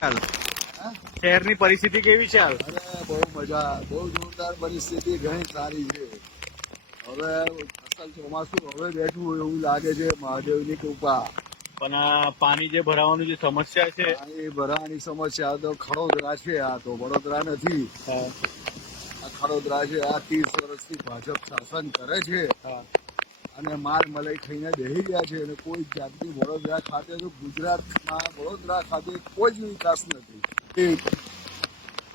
શહેરની પરિસ્થિતિ કેવી છે હાલ? અરે બહુ મજા, બહુ જોરદાર પરિસ્થિતિ, ઘણી સારી છે. હવે અસલ ચોમાસું હવે બેઠું એવું લાગે છે, મહાદેવની કૃપા. પણ આ પાણી જે ભરાવાની જે સમસ્યા છે, પાણી ભરાવાની સમસ્યા તો ખડોદરા છે, આ તો વડોદરા નથી. આ ખડોદરા છે. આ 30 વર્ષથી ભાજપ શાસન કરે છે અને માર મલાઈ ખાઈને બેસી ગયા છે અને કોઈ જાતની વડોદરા ખાતે તો ગુજરાતમાં વડોદરા ખાતે કોઈ જ વિકાસ નથી.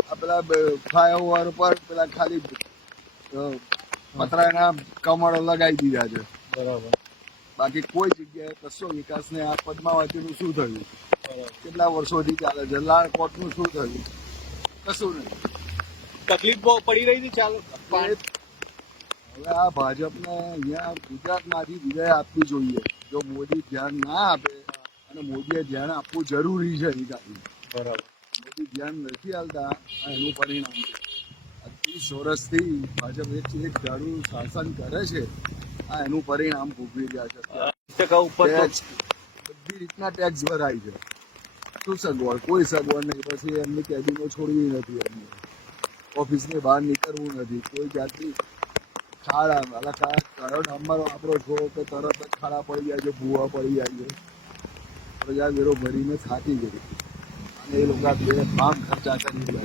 આ પેલા ફ્લાયઓવર પર પેલા ખાલી પતરાના કમળો લગાવી દીધા છે, બરાબર. બાકી કોઈ જગ્યાએ કશો વિકાસ નહીં. આ પદ્માવતીનું શું થયું? કેટલા વર્ષોથી ચાલે છે. લાળકોટનું શું થયું? કશું નહીં. તકલીફ બહુ પડી રહી છે. ચાલો હવે આ ભાજપને અહીંયા ગુજરાતમાંથી વિદાય આપવી જોઈએ. જો મોદી ધ્યાન ના આપે, અને મોદીએ ધ્યાન આપવું જરૂરી છે વિકાસનું. બરાબર. મોદી ધ્યાન નથી આપતા, એનું પરિણામ 30 વર્ષથી ભાજપ એક ધારું શાસન કરે છે. આ એનું પરિણામ ભોગવી રહ્યા છે. ટકા ઉપર ટેક્સ બધી રીતના ટેક્સ ભરાય છે. શું સગવડ? કોઈ સગવડ નહીં. પછી એમની કેબિનો છોડવી નથી, એમને ઓફિસની બહાર નીકળવું નથી. કોઈ જાતની ખાડા કયો નંબર વાપરો છો કે તરત જ ખાડા પડી જાય છે, ભૂવા પડી જાય છે. પ્રજા વેરો ભરીને થાકી ગઈ અને એ લોકો બે કામ ખર્ચા કરી રહ્યા છે.